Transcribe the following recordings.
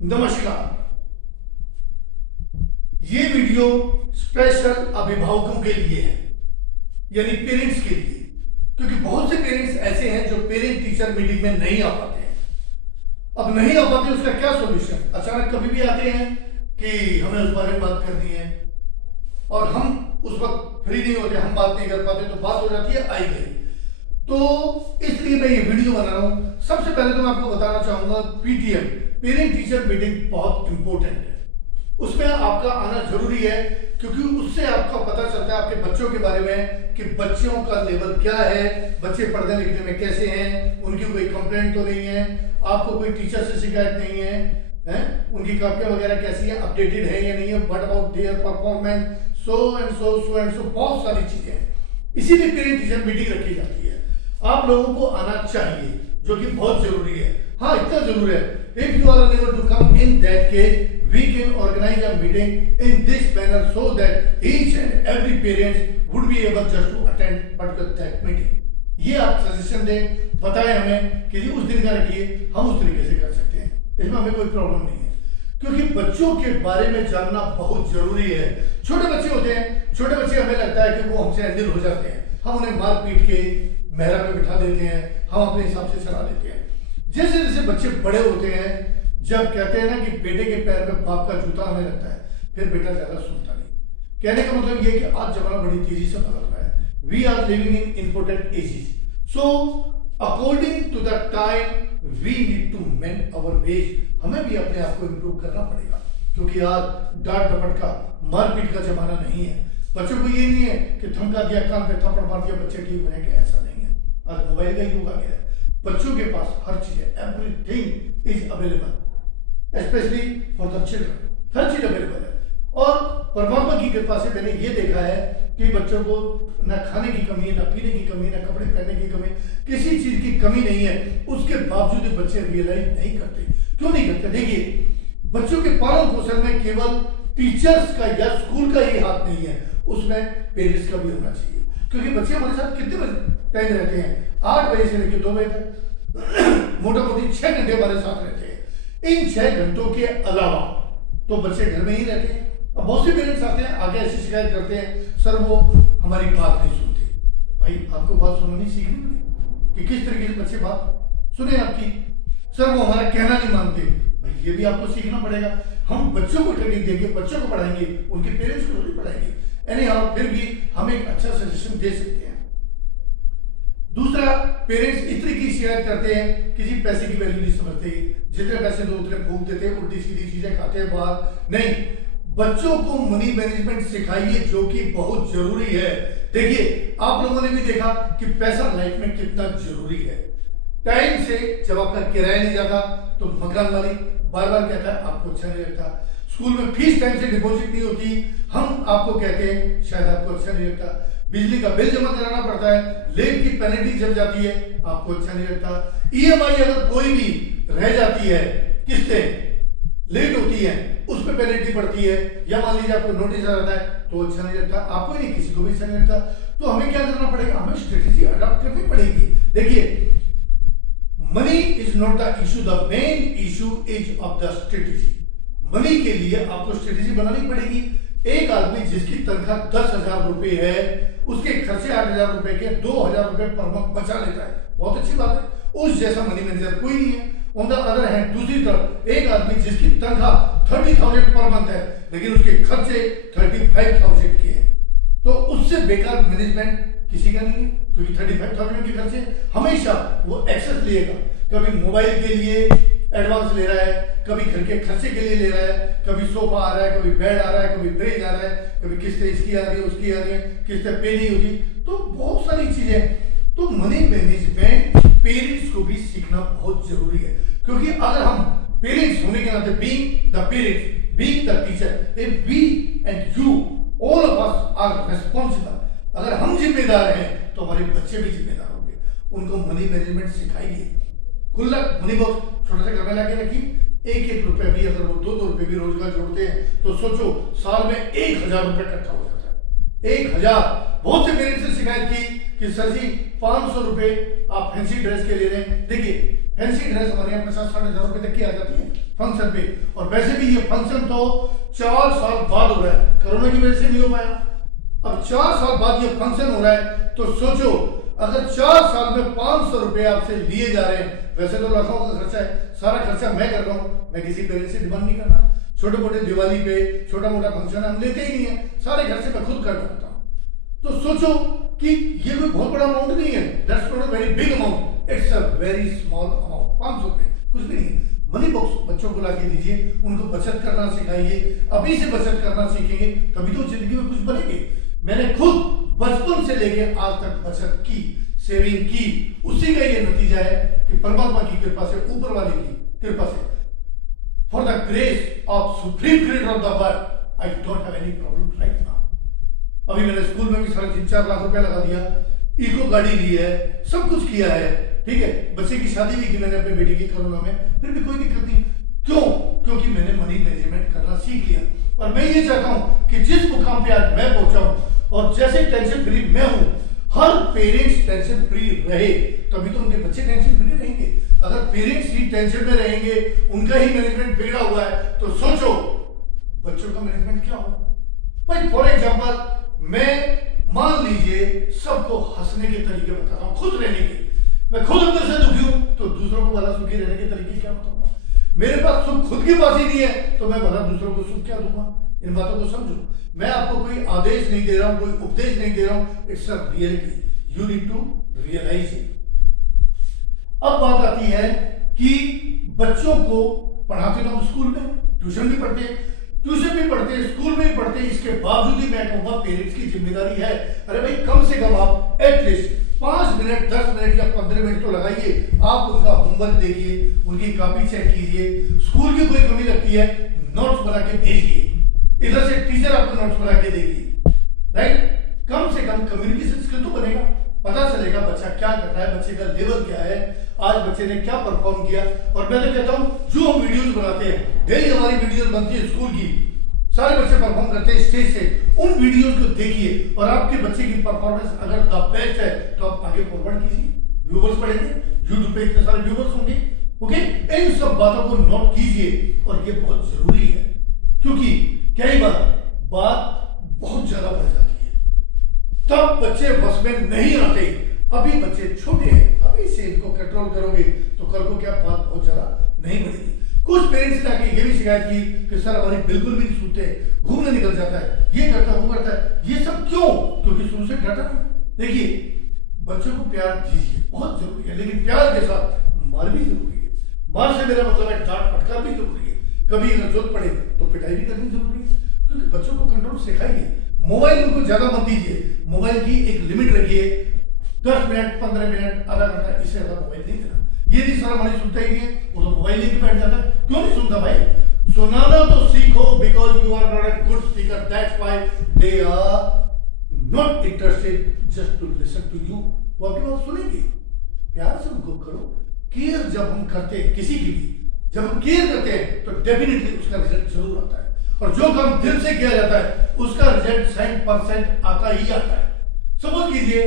नमस्कार। ये video special अभिभावकों के लिए है, यानी पेरेंट्स के लिए, क्योंकि बहुत से पेरेंट्स ऐसे हैं जो पेरेंट टीचर मीटिंग में नहीं आ पाते हैं। अब नहीं आ पाते, उसका क्या सॉल्यूशन? अचानक कभी भी आते हैं कि हमें उस बारे में बात करनी है और हम उस वक्त फ्री नहीं होते, हम बात नहीं कर पाते, तो बात हो जाती है आई गई। तो इसलिए मैं ये वीडियो बना रहा हूं। सबसे पहले तो मैं आपको बताना चाहूंगा, पीटीएम पेरेंट टीचर मीटिंग बहुत इंपॉर्टेंट है। उसमें आपका आना जरूरी है, क्योंकि उससे आपका पता चलता है आपके बच्चों के बारे में कि बच्चों का लेवल क्या है, बच्चे पढ़ने लिखने में कैसे हैं, उनकी कोई कंप्लेंट तो नहीं है, आपको कोई टीचर से शिकायत नहीं है, उनकी कॉपियां वगैरह कैसी है, अपडेटेड है या नहीं है, what about their performance, so and so, बहुत सारी चीजें हैं। इसीलिए पेरेंट टीचर मीटिंग रखी जाती है। आप लोगों को आना चाहिए, जो कि बहुत जरूरी है। हाँ, इतना जरूर है, if you are unable to come, in that case we can organize a meeting in this manner so that each and every parent would be able just to attend particular that meeting. ये आप suggestion दें, बताएं हमें कि उस दिन का रखिए, हम उस तरीके से कर सकते हैं, इसमें हमें कोई प्रॉब्लम नहीं है, क्योंकि बच्चों के बारे में जानना बहुत जरूरी है। छोटे बच्चे होते हैं, छोटे बच्चे हमें लगता है कि वो हमसे अंदिल हो जाते हैं, हम उन्हें मार पीट के मेहरा पे बिठा देते हैं, हम अपने हिसाब से चला देते हैं। जैसे जैसे बच्चे बड़े होते हैं, जब कहते हैं ना कि बेटे के पैर में बाप का जूता आने लगता है, फिर बेटा ज्यादा सुनता नहीं। कहने का मतलब ये कि आज जमाना बड़ी तेजी से बदल रहा है। We are living in important ages, so according to the time we need to mend our ways. हमें भी अपने आप को इम्प्रूव करना पड़ेगा, क्योंकि आज डांट डपट का, मारपीट का जमाना नहीं है। बच्चों को ये नहीं है कि धमका दिया, कान पे थप्पड़ मार दिया, बच्चे ठीक हो जाएंगे, ऐसा नहीं है। आज मोबाइल का युग आ गया है, बच्चों के पास हर चीज है, everything is available, specially for the children, हर चीज अवेलेबल है। और परमात्मा की कृपा से मैंने ये देखा है कि बच्चों को न खाने की कमी है, न पीने की कमी है, न कपड़े पहनने की कमी, किसी चीज की कमी नहीं है। उसके बावजूद बच्चे रियलाइज नहीं करते। क्यों नहीं करते? देखिए, बच्चों के पालन पोषण में केवल टीचर्स का या स्कूल का ही हाथ नहीं है, उसमें पेरेंट्स का भी होना चाहिए। क्योंकि बच्चे हमारे साथ कितने बजे टाइम रहते हैं? 8 बजे से लेकर 2 बजे तक, मोटा मोटी 6 घंटे हमारे साथ रहते हैं। इन 6 घंटों के अलावा तो बच्चे घर में ही रहते हैं। अब बहुत से पेरेंट्स आते हैं, आगे ऐसी शिकायत करते हैं, सर वो हमारी बात नहीं सुनते। भाई, आपको बात सुननी सीखनी पड़ेगी कि किस तरीके से बच्चे बात सुने आपकी। सर वो हमारा कहना नहीं मानते। भाई, ये भी आपको सीखना पड़ेगा। हम बच्चों को ट्रेनिंग देंगे, बच्चों को पढ़ाएंगे, उनके पेरेंट्स को थोड़ी पढ़ाएंगे। एनीहाउ, फिर भी हम एक अच्छा सजेशन दे सकते हैं। दूसरा, पेरेंट्स इस तरह की शिकायत करते हैं, किसी पैसे की वैल्यू नहीं समझते, जितने पैसे दो उतने फूंक देते हैं, उल्टी सीधी चीजें खाते हैं बाहर। नहीं, बच्चों को मनी मैनेजमेंट सिखाइए, जो कि बहुत जरूरी है। देखिए, आप लोगों ने भी देखा कि पैसा लाइफ में कितना जरूरी है। टाइम से जब आपका किराया नहीं जाता तो मकान मालिक बार बार कहता है आपको अच्छा नहीं लगता। स्कूल में फीस टाइम से डिपॉजिट नहीं होती, हम आपको कहते हैं शायद आपको अच्छा नहीं लगता। बिजली का बिल जमा कराना पड़ता है, लेट की पेनल्टी जम जाती है, आपको अच्छा नहीं लगता। ईएमआई अगर कोई भी रह जाती है, किस्तें लेट होती है, उस पर पेनल्टी पड़ती है, या मान लीजिए आपको नोटिस आ जाता है, तो अच्छा नहीं लगता। आपको नहीं, किसी को भी अच्छा नहीं लगता। तो हमें क्या करना पड़ेगा? हमें स्ट्रेटेजी अडॉप्ट करनी पड़ेगी। देखिए, money is not the issue, the main issue is of the strategy. Money के लिए आपको स्ट्रेटेजी बनानी पड़ेगी। एक आदमी जिसकी तनख्वाह 10,000 रुपए है, उसके खर्चे 8,000 रुपए के, 2,000 रुपए पर मंथ बचा लेता है, बहुत अच्छी बात है। उस जैसा मनी मैनेजर कोई नहीं है। ऑन द अदर हैंड, दूसरी तरफ एक आदमी जिसकी तनख्वाह 30,000 पर मंथ है, लेकिन उसके खर्चे 35,000 के हैं, तो उससे बेकार मैनेजमेंट किसी का नहीं है। क्योंकि 35,000 के खर्चे हमेशा वो एक्सेस लेगा। कभी मोबाइल के लिए एडवांस ले रहा है, कभी घर के खर्चे के लिए ले रहा है, कभी सोफा आ रहा है, कभी बेड आ रहा है, कभी फ्रिज आ रहा है, कभी किस्तें इसकी आ रही है, उसकी आ रही है, किस्तें पे नहीं होती, तो बहुत सारी चीजें। तो मनी मैनेजमेंट पेरेंट्स को भी सीखना बहुत जरूरी है। क्योंकि अगर हम पेरेंट्स होने के नाते, being the parents, being the teacher, if we and you all of us are responsible, अगर हम जिम्मेदार हैं तो हमारे बच्चे भी जिम्मेदार होंगे। उनको मनी मैनेजमेंट सिखाइए। गुल्लक मनी बॉक्स छोटा सा घर में लाके रखिए। 1-1 रुपए भी, अगर वो 2-2 रुपए भी रोजगार जोड़ते हैं, तो सोचो साल में 1,000 रुपए इकट्ठा हो जाता है। 1,000। बहुत से पेरेंट्स ने शिकायत की कि सर जी 500 रुपए आप फैंसी ड्रेस के ले रहे हैं। देखिए, फैंसी ड्रेस हमारे यहाँ 50-60 हजार रुपए तक की आ जाती है फंक्शन पे। और वैसे भी ये फंक्शन तो 4 साल बाद हो रहा है, कोरोना की वजह से नहीं हो पाया। अब 4 साल बाद ये फंक्शन हो रहा है, तो सोचो अगर 4 साल में 500 रुपए आपसे लिए जा रहे हैं, वैसे तो लाखों का खर्चा है, सारा खर्चा मैं कर रहा हूँ, मैं किसी पेरेंट्स से डिमांड नहीं कर रहा। छोटे मोटे दिवाली पे छोटा मोटा फंक्शन हम लेते ही नहीं है, सारे खर्चे मैं खुद कर सकता हूँ। तो सोचो कि ये कोई बहुत बड़ा अमाउंट नहीं है, that's not a very big amount, it's a very small amount. 500 रुपए कुछ भी नहीं। मनी बॉक्स बच्चों को लाके दीजिए, उनको बचत करना सिखाइए। अभी से बचत करना सीखेंगे तभी तो जिंदगी में कुछ बनेंगे। मैंने खुद बचपन से लेके आज तक बचत की, सेविंग की, उसी का ये नतीजा है कि परमात्मा की कृपा से, ऊपर वाले की कृपा से, for the grace of supreme creator of the world, I don't have any problem right now. अभी मैंने स्कूल में भी 3.5-4 लाख रुपया लगा दिया, इको गाड़ी ली है, सब कुछ किया है, ठीक है। बच्चे की शादी भी की मैंने अपने बेटी की कोरोना में, फिर भी कोई दिक्कत नहीं। क्यों? क्योंकि मैंने मनी मैनेजमेंट करना सीख लिया। और मैं ये चाहता हूं कि जिस मुकाम पे आज मैं पहुंचा हूं और जैसे टेंशन फ्री मैं हूं, हर पेरेंट्स टेंशन फ्री रहे, तभी तो उनके बच्चे टेंशन फ्री रहेंगे। अगर पेरेंट्स ही टेंशन में रहेंगे, उनका ही मैनेजमेंट बिगड़ा हुआ है, तो सोचो बच्चों का मैनेजमेंट क्या होगा। भाई फॉर एग्जाम्पल, मैं मान लीजिए सबको हंसने के तरीके बताता हूं, खुश रहने के। मैं खुद अंदर से दुखी हूं, तो दूसरों को भला सुखी रहने के तरीके क्या बताऊंगा। मेरे पास सुख खुद के पास ही नहीं है, तो मैं भला दूसरों को सुख क्या दूंगा। इन बातों को समझो। मैं आपको कोई आदेश नहीं दे रहा हूं, कोई उपदेश नहीं दे रहा हूं, it's a reality, you need to realise it. अब बात आती है कि बच्चों को पढ़ाते तो हम स्कूल में, ट्यूशन भी पढ़ते हैं, स्कूल में भी पढ़ते हैं, इसके बावजूद ही मैं कहूंगा पेरेंट्स की जिम्मेदारी है, अरे भाई कम से कम आप एटलीस्ट 5 मिनट, 10 मिनट या 15 मिनट तो लगाइए। आप उनका होमवर्क देखिए, उनकी कॉपी चेक कीजिए, स्कूल की कोई कमी लगती है नोट्स बना के भेजिए, इधर से टीचर आपको नोट्स बना के देगी, राइट। कम से कम कम्युनिकेशन स्किल तो बनेगा, पता चलेगा बच्चा क्या कर रहा है, बच्चे का लेवल क्या है, आज बच्चे ने क्या परफॉर्म किया। और मैं तो कहता हूं जो हम वीडियोस बनाते हैं, डेली हमारी वीडियोस बनती है स्कूल की, सारे बच्चे परफॉर्म करते हैं स्टेज से, उन वीडियोस को देखिए और आपके बच्चे की परफॉर्मेंस अगर द बेस्ट है तो आप आगे फॉरवर्ड कीजिए, व्यूवर्स बढ़ेंगे, यूट्यूब पे इतने सारे व्यूवर्स होंगे, ओके। इन सब बातों को नोट कीजिए और ये बहुत जरूरी है, क्योंकि कई बार बात बहुत ज्यादा बढ़ जाती है, तब बच्चे बस में नहीं आते। अभी बच्चे छोटे हैं, अभी से इनको कंट्रोल करोगे तो कल को क्या बात बहुत ज्यादा नहीं बढ़ेगी। कुछ पेरेंट्स ने आके ये भी शिकायत की कि सर हमारी बिल्कुल भी नहीं सुनते, घूमने निकल जाता है, ये करता है, वो करता है। ये सब क्यों? क्योंकि शुरू से डरता नहीं। देखिए, बच्चों को प्यार दीजिए, बहुत जरूरी है, लेकिन प्यार के साथ मार भी जरूरी है। मार से मेरा मतलब है डांट फटकार भी जरूरी है, कभी अगर जरूरत पड़े तो पिटाई भी करनी जरूरी है, क्योंकि बच्चों को कंट्रोल सिखाइए। मोबाइल उनको ज्यादा मत दीजिए, मोबाइल की एक लिमिट रखिए, 10 मिनट, 15 मिनट, आधा घंटा, इससे ज्यादा मोबाइल नहीं देना। ये नहीं सर हमारी सुनता ही नहीं है, वो तो मोबाइल लेके बैठ जाता है। क्यों नहीं सुनता भाई? सुनाना तो सीखो, because you are not a good speaker, that's why they are not interested just to listen to you. वो आपकी बात सुनेंगे, प्यार से उनको करो। केयर जब हम करते हैं किसी की भी, जब हम केयर करते हैं तो डेफिनेटली उसका रिजल्ट जरूर आता है, और जो काम दिल से किया जाता है उसका रिजल्ट 100% आता ही आता है। सपोज कीजिए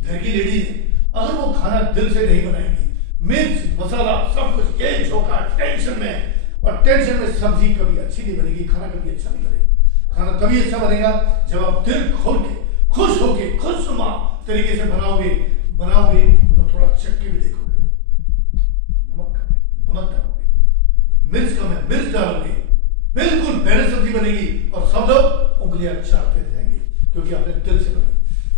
घर की लेडीज है, अगर वो खाना दिल से नहीं बनाएंगी, मिर्च मसाला सब कुछ तेल झोंका टेंशन में, और टेंशन में सब्जी कभी अच्छी नहीं बनेगी, खाना कभी अच्छा नहीं बनेगा। खाना तभी अच्छा बनेगा जब आप दिल खोल के, खुश होके, खुशनुमा तरीके से बनाओगे तो थोड़ा चक्के भी देखोगे, नमक डालोगे, मिर्च कम है मिर्च डालोगे, बिल्कुल बैलेंस सब्जी बनेगी, और सब लोग उंगलियां चाटते रहेंगे, क्योंकि आपने दिल से बनाई।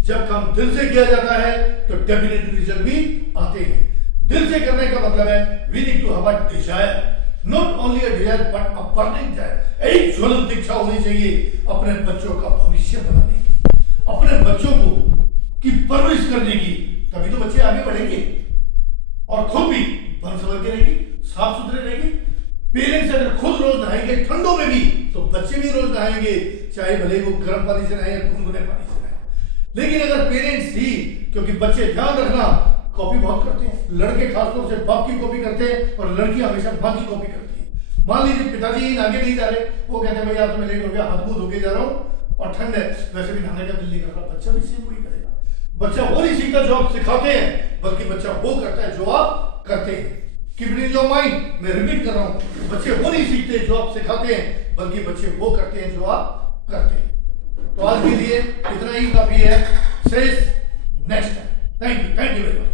जब काम दिल से किया जाता है तो डेफिनेटली रिजल्ट भी आते हैं। दिल से करने का मतलब है we need to have a desire, not only a desire but a burning desire. एक ज्वलंत इच्छा होनी चाहिए अपने बच्चों का भविष्य बनाने की, अपने बच्चों को की परवरिश करने की, तभी तो बच्चे आगे बढ़ेंगे और खुद भी बन संवर के रहेंगे, साफ सुथरे रहेंगे। पेरेंट्स अगर खुद रोज नहाएंगे ठंडों में भी, तो बच्चे भी रोज नहाएंगे, चाहे भले वो गर्म पानी से नहाए या गुनगुने पानी से नहाए। लेकिन अगर पेरेंट्स ही, क्योंकि बच्चे ध्यान रखना कॉपी बहुत करते हैं, लड़के खासतौर से बाप की कॉपी करते हैं और लड़की हमेशा माँ की कॉपी करती है। मान लीजिए पिताजी आगे नहीं जा रहे, वो कहते हैं भैया तो मैं लेट हो गया, हाथ मुंह धोके जा रहा हूँ और ठंड है, वैसे भी नहाने का दिल नहीं कर रहा, बच्चा भी सेम वही करेगा। बच्चा वो नहीं सीखता जो आप सिखाते हैं, बल्कि बच्चा वो करता है जो आप करते हैं। Keep it in your mind. मैं रिपीट कर रहा हूं, बच्चे वो नहीं सीखते जो आप सिखाते हैं, बल्कि बच्चे वो करते हैं जो आप करते हैं। तो आज के लिए इतना ही काफी है। Says next time. Thank you very much.